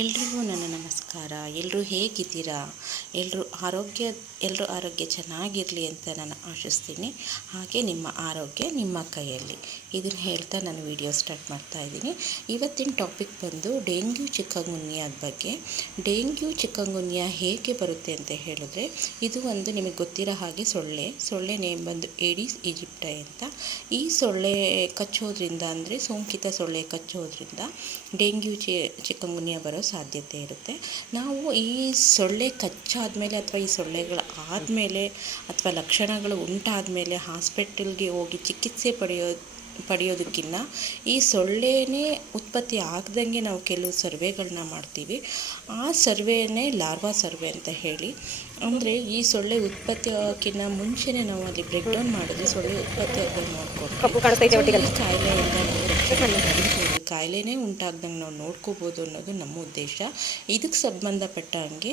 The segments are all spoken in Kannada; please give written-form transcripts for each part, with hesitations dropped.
ಎಲ್ರಿಗೂ ನನ್ನ ನಮಸ್ಕಾರ. ಎಲ್ಲರೂ ಹೇಗಿದ್ದೀರಾ? ಎಲ್ಲರೂ ಆರೋಗ್ಯ ಚೆನ್ನಾಗಿರಲಿ ಅಂತ ನಾನು ಆಶಿಸ್ತೀನಿ. ಹಾಗೆ ನಿಮ್ಮ ಆರೋಗ್ಯ ನಿಮ್ಮ ಕೈಯಲ್ಲಿ. ಇದನ್ನು ಹೇಳ್ತಾ ನಾನು ವಿಡಿಯೋ ಸ್ಟಾರ್ಟ್ ಮಾಡ್ತಾ ಇದ್ದೀನಿ. ಇವತ್ತಿನ ಟಾಪಿಕ್ ಬಂದು ಡೆಂಗ್ಯೂ ಚಿಕನ್ಗುನ್ಯಾದ ಬಗ್ಗೆ. ಡೆಂಗ್ಯೂ ಚಿಕನ್ಗುನ್ಯಾ ಹೇಗೆ ಬರುತ್ತೆ ಅಂತ ಹೇಳಿದ್ರೆ, ಇದು ಒಂದು ನಿಮಗೆ ಗೊತ್ತಿರೋ ಹಾಗೆ ಸೊಳ್ಳೆ ನೇಮ್ ಬಂದು ಏಡಿಸ್ ಈಜಿಪ್ಟೈ ಅಂತ. ಈ ಸೊಳ್ಳೆ ಕಚ್ಚೋದ್ರಿಂದ, ಅಂದರೆ ಸೋಂಕಿತ ಸೊಳ್ಳೆ ಕಚ್ಚೋದ್ರಿಂದ ಡೆಂಗ್ಯೂ ಚಿಕನ್ಗುನ್ಯಾ ಬರೋ ಸಾಧ್ಯತೆ ಇರುತ್ತೆ. ನಾವು ಈ ಸೊಳ್ಳೆ ಕಚ್ಚಾದಮೇಲೆ ಅಥವಾ ಈ ಸೊಳ್ಳೆಗಳು ಆದಮೇಲೆ ಅಥವಾ ಲಕ್ಷಣಗಳು ಉಂಟಾದಮೇಲೆ ಹಾಸ್ಪಿಟಲ್ಗೆ ಹೋಗಿ ಚಿಕಿತ್ಸೆ ಪಡೆಯೋದಕ್ಕಿಂತ ಈ ಸೊಳ್ಳೆನೇ ಉತ್ಪತ್ತಿ ಆಗ್ದಂಗೆ ನಾವು ಕೆಲವು ಸರ್ವೆಗಳನ್ನ ಮಾಡ್ತೀವಿ. ಆ ಸರ್ವೆನೇ ಲಾರ್ವಾ ಸರ್ವೆ ಅಂತ ಹೇಳಿ. ಅಂದರೆ ಈ ಸೊಳ್ಳೆ ಉತ್ಪತ್ತಿ ಆಗೋಕ್ಕಿಂತ ಮುಂಚೆನೇ ನಾವು ಅಲ್ಲಿ ಬ್ರೇಕ್ ಡೌನ್ ಮಾಡಿದ್ರೆ ಸೊಳ್ಳೆ ಉತ್ಪತ್ತಿ ಆಗೋದು ನೋಡ್ಕೊಂಡು ಕಾಯಿಲೆನೇ ಉಂಟಾಗ್ದಂಗೆ ನಾವು ನೋಡ್ಕೋಬೋದು ಅನ್ನೋದು ನಮ್ಮ ಉದ್ದೇಶ. ಇದಕ್ಕೆ ಸಂಬಂಧಪಟ್ಟಂಗೆ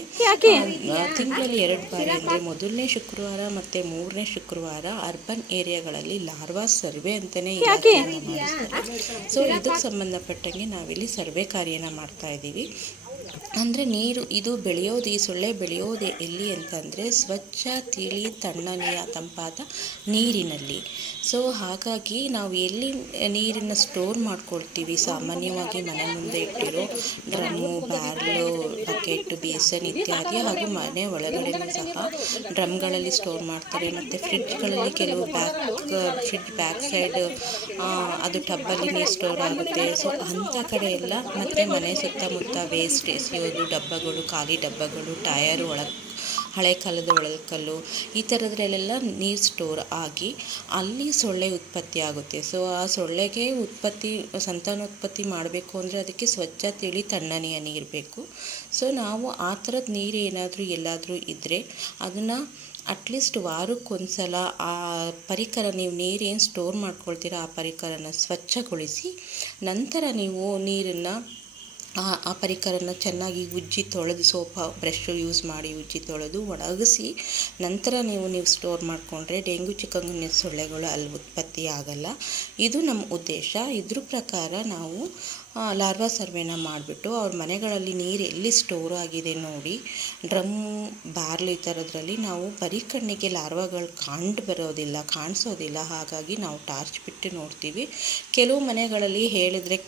ತಿಂಗಳಲ್ಲಿ 2 ಬಾರಿ, ಅಂದರೆ ಮೊದಲನೇ ಶುಕ್ರವಾರ ಮತ್ತು 3ನೇ ಶುಕ್ರವಾರ ಅರ್ಬನ್ ಏರಿಯಾಗಳಲ್ಲಿ ಲಾರ್ವಾ ಸರ್ವೆ ಅಂತಲೇ ಇಲಾಖೆಯನ್ನು ಮಾಡಿಸ್ತಾರೆ. ಸೊ ಇದಕ್ಕೆ ಸಂಬಂಧಪಟ್ಟಂಗೆ ನಾವಿಲ್ಲಿ ಸರ್ವೆ ಕಾರ್ಯನ ಮಾಡ್ತಾ ಇದ್ದೀವಿ. ಅಂದರೆ ಈ ಸೊಳ್ಳೆ ಬೆಳೆಯೋದು ಎಲ್ಲಿ ಅಂತಂದರೆ ಸ್ವಚ್ಛ, ತಿಳಿ, ತಣ್ಣನೆಯ, ತಂಪಾದ ನೀರಿನಲ್ಲಿ. ಸೊ ಹಾಗಾಗಿ ನಾವು ಎಲ್ಲಿ ನೀರನ್ನು ಸ್ಟೋರ್ ಮಾಡ್ಕೊಳ್ತೀವಿ, ಸಾಮಾನ್ಯವಾಗಿ ಮನೆ ಮುಂದೆ ಇಟ್ಟಿರೋ ಡ್ರಮ್ಮು, ಬ್ಯಾರ್ಲು, ಬಕೆಟ್, ಬೇಸನ್ ಇತ್ಯಾದಿ, ಹಾಗೂ ಮನೆ ಒಳಗಡೆನೂ ಸಹ ಡ್ರಮ್ಗಳಲ್ಲಿ ಸ್ಟೋರ್ ಮಾಡ್ತಾರೆ. ಮತ್ತು ಫ್ರಿಡ್ಜ್ಗಳಲ್ಲಿ ಕೆಲವು ಫ್ರಿಡ್ಜ್ ಬ್ಯಾಕ್ ಸೈಡ್ ಅದು ಟಬ್ಬಲ್ಲಿ ನೀರು ಸ್ಟೋರ್ ಆಗುತ್ತೆ. ಸೊ ಅಂಥ ಕಡೆ ಎಲ್ಲ, ಮತ್ತು ಮನೆ ಸುತ್ತಮುತ್ತ ವೇಸ್ಟ್ ಎಸೆಯೋದು, ಡಬ್ಬಗಳು, ಖಾಲಿ ಡಬ್ಬಗಳು, ಟಯರು, ಹಳೆ ಕಾಲದ ಒಳಕಲ್ಲು, ಈ ಥರದ್ರಲ್ಲೆಲ್ಲ ನೀರು ಸ್ಟೋರ್ ಆಗಿ ಅಲ್ಲಿ ಸೊಳ್ಳೆ ಉತ್ಪತ್ತಿ ಆಗುತ್ತೆ. ಸೊ ಆ ಸೊಳ್ಳೆಗೆ ಸಂತಾನೋತ್ಪತ್ತಿ ಮಾಡಬೇಕು ಅಂದರೆ ಅದಕ್ಕೆ ಸ್ವಚ್ಛ, ತಿಳಿ, ತಣ್ಣನೆಯ ನೀರು ಬೇಕು. ಸೊ ನಾವು ಆ ಥರದ ನೀರು ಏನಾದರೂ ಎಲ್ಲಾದರೂ ಇದ್ದರೆ ಅದನ್ನು ಅಟ್ಲೀಸ್ಟ್ ವಾರಕ್ಕೊಂದ್ಸಲ ಆ ಪರಿಕರ, ನೀವು ನೀರೇನು ಸ್ಟೋರ್ ಮಾಡ್ಕೊಳ್ತೀರ ಆ ಪರಿಕರನ ಸ್ವಚ್ಛಗೊಳಿಸಿ, ನಂತರ ನೀವು ನೀರನ್ನು ಆ ಪರಿಕರನ ಚೆನ್ನಾಗಿ ಉಜ್ಜಿ ತೊಳೆದು, ಬ್ರಷ್ ಯೂಸ್ ಮಾಡಿ ಉಜ್ಜಿ ತೊಳೆದು ಒಣಗಿಸಿ ನಂತರ ನೀವು ಸ್ಟೋರ್ ಮಾಡಿಕೊಂಡ್ರೆ ಡೆಂಗ್ಯೂ ಚಿಕನ್ಗುನ್ಯಾ ಸೊಳ್ಳೆಗಳು ಅಲ್ಲಿ ಉತ್ಪತ್ತಿ ಆಗಲ್ಲ. ಇದು ನಮ್ಮ ಉದ್ದೇಶ. ಇದ್ರ ಪ್ರಕಾರ ನಾವು ಲಾರ್ವಾ ಸರ್ವೆನ ಮಾಡಿಬಿಟ್ಟು ಅವ್ರ ಮನೆಗಳಲ್ಲಿ ನೀರು ಎಲ್ಲಿ ಸ್ಟೋರ್ ಆಗಿದೆ ನೋಡಿ, ಡ್ರಮ್ಮು, ಬ್ಯಾರ್ಲು, ಈ ಥರದ್ರಲ್ಲಿ ನಾವು ಬರೀ ಕಣ್ಣಿಗೆ ಲಾರ್ವಾಗಳು ಕಾಣಿಸೋದಿಲ್ಲ. ಹಾಗಾಗಿ ನಾವು ಟಾರ್ಚ್ ಬಿಟ್ಟು ನೋಡ್ತೀವಿ. ಕೆಲವು ಮನೆಗಳಲ್ಲಿ ಹೇಳಿದ್ರೆ